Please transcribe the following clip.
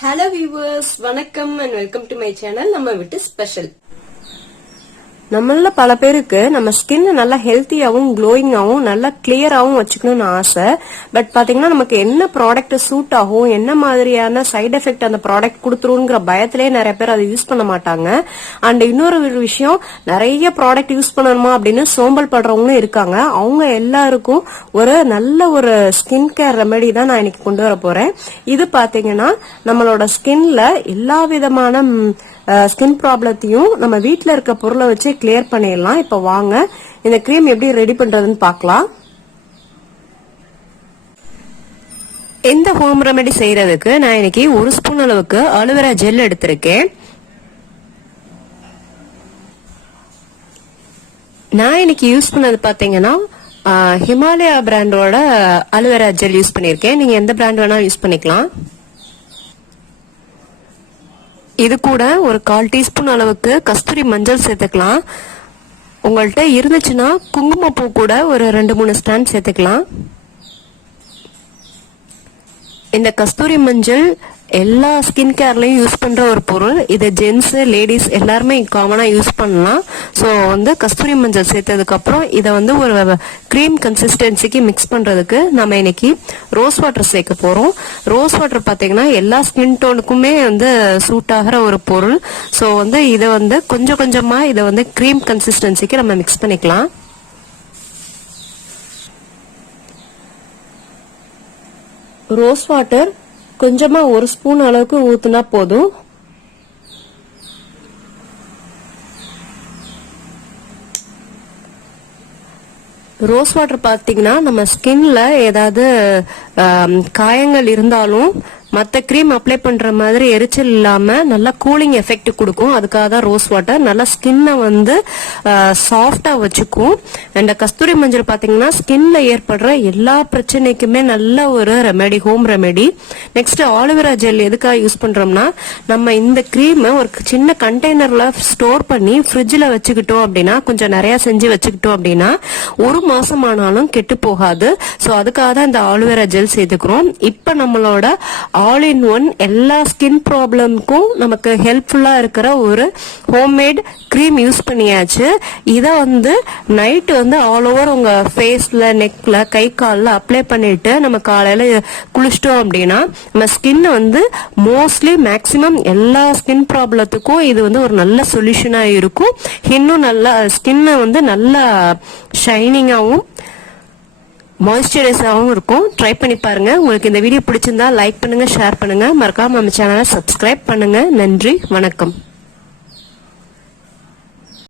Hello viewers, வணக்கம் and welcome to my channel. நம்ம வீட்டு ஸ்பெஷல். நம்மள பல பேருக்கு நம்ம ஸ்கின் நல்லா ஹெல்த்தியாவும் க்ளோயிங்காவும் நல்லா கிளியராவும் வச்சுக்கணும்னு ஆசை. பட் பாத்தீங்கன்னா நமக்கு என்ன ப்ராடக்ட் சூட் ஆகும், என்ன மாதிரியான சைடு எஃபெக்ட் அந்த ப்ராடக்ட் கொடுத்துருங்கிற பயத்திலே நிறைய பேர் அதை யூஸ் பண்ண மாட்டாங்க. அண்ட் இன்னொரு விஷயம், நிறைய ப்ராடக்ட் யூஸ் பண்ணணுமா அப்படின்னு சோம்பல் படுறவங்களும் இருக்காங்க. அவங்க எல்லாருக்கும் ஒரு நல்ல ஒரு ஸ்கின் கேர் ரெமெடி தான் நான் இன்னைக்கு கொண்டு வர போறேன். இது பாத்தீங்கன்னா நம்மளோட ஸ்கின்ல எல்லா விதமான ஸ்கின் ப்ராப்ளத்தையும் நம்ம வீட்ல இருக்க பொருளை வச்சு கிளியர் பண்ணிடலாம். இப்ப வாங்க இந்த கிரீம் எப்படி ரெடி பண்றதுன்னு பார்க்கலாம். இந்த ஹோம் ரெமெடி செய்யறதுக்கு நான் இன்னைக்கு 1 ஸ்பூன் அளவுக்கு அலோவேரா ஜெல் எடுத்திருக்கேன். நான் இன்னைக்கு யூஸ் பண்ணது பாத்தீங்கன்னா ஹிமாலயா பிராண்டோட அலோவேரா ஜெல் யூஸ் பண்ணிருக்கேன். நீங்க எந்த பிராண்ட் வேணாலும் யூஸ் பண்ணிக்கலாம். இது கூட ஒரு 1/4 டீஸ்பூன் அளவுக்கு கஸ்தூரி மஞ்சள் சேர்த்துக்கலாம். உங்கள்கிட்ட இருந்துச்சுன்னா குங்குமப்பூ கூட ஒரு 2-3 ஸ்டாண்ட் சேர்த்துக்கலாம். இந்த கஸ்தூரி மஞ்சள் எல்லா ஸ்கின் கேர்லயும் யூஸ் பண்ற ஒரு பொருள். இது ஜென்ஸ் லேடிஸ் எல்லாருமே காமனா யூஸ் பண்ணலாம். சோ கஸ்தூரி மஞ்சள் சேர்த்ததுக்கு அப்புறம் இதை ஒரு கிரீம் கன்சிஸ்டன்சிக்கு மிக்ஸ் பண்றதுக்கு நம்ம இன்னைக்கு ரோஸ் வாட்டர் சேர்க்க போறோம். ரோஸ் வாட்டர் பாத்தீங்கன்னா எல்லா ஸ்கின் டோனுக்குமே சூட் ஆகிற ஒரு பொருள். சோ இதை கொஞ்சம் கொஞ்சமா இதை கிரீம் கன்சிஸ்டன்சிக்கு நம்ம மிக்ஸ் பண்ணிக்கலாம். ரோஸ் வாட்டர் கொஞ்சமா 1 ஸ்பூன் அளவுக்கு ஊத்துனா போதும். ரோஸ் வாட்டர் பாத்தீங்கன்னா நம்ம ஸ்கின்ல ஏதாவது காயங்கள் இருந்தாலும் மத்த கிரீம் அப்ளை பண்ற மாதிரி எரிச்சல் இல்லாம நல்லா கூலிங் எஃபெக்ட் கொடுக்கும். அதுக்காக தான் ரோஸ் வாட்டர் நல்லா ஸ்கின்னை சாஃப்டா வச்சுக்கும். அண்ட் கஸ்தூரி மஞ்சள் பாத்தீங்கன்னா ஸ்கின்ல ஏற்படுற எல்லா பிரச்சனைக்குமே நல்ல ஒரு remedy, home remedy. Next aloe vera gel எதுக்காக யூஸ் பண்றோம்னா, நம்ம இந்த கிரீம் ஒரு சின்ன கண்டெய்னர்ல ஸ்டோர் பண்ணி ஃப்ரிட்ஜ்ல வச்சுக்கிட்டோம் அப்படின்னா, கொஞ்சம் நிறைய செஞ்சு வச்சுக்கிட்டோம் அப்படின்னா 1 மாசம் ஆனாலும் கெட்டு போகாது. சோ அதுக்காக தான் இந்த ஆலோவேரா ஜெல் சேர்த்துக்கிறோம். இப்ப நம்மளோட ஆல் இன் ஒன் எல்லா ஸ்கின் ப்ராப்ளம்க்கும் நமக்கு ஹெல்ப்ஃபுல்லா இருக்கிற ஒரு ஹோம்மேட் கிரீம் யூஸ் பண்ணியாச்சு. இதை நைட் ஆல் ஓவர் உங்க ஃபேஸ்ல, நெக்ல, கை கால்ல அப்ளை பண்ணிட்டு நம்ம காலையில குளிச்சிட்டோம் அப்படின்னா நம்ம ஸ்கின் மோஸ்ட்லி மேக்சிமம் எல்லா ஸ்கின் ப்ராப்ளத்துக்கும் இது ஒரு நல்ல சொல்யூஷனா இருக்கும். இன்னும் நல்லா ஸ்கின்னை நல்லா ஷைனிங்காவும் மாய்ஸ்சரைசராகவும் இருக்கும். ட்ரை பண்ணி பாருங்க. உங்களுக்கு இந்த வீடியோ பிடிச்சிருந்தா லைக் பண்ணுங்க, ஷேர் பண்ணுங்க, மறக்காம நம்ம சேனலை சப்ஸ்கிரைப் பண்ணுங்க. நன்றி, வணக்கம்.